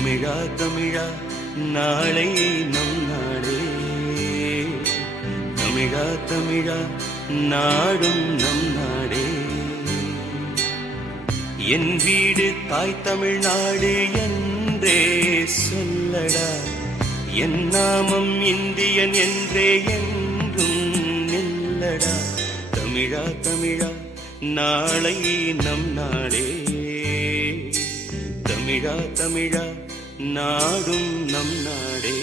தமிழா தமிழா நாளை நம் நாடே. தமிழா தமிழா நாடும் நம் நாடே. என் வீடு தாய் தமிழ்நாடு என்றே சொல்லடா. என் நாமம் இந்தியன் என்றே என்றும் நில்லடா. தமிழா தமிழா நாளை நம் நாடே. தமிழா தமிழா நாடும் நம் நாடே.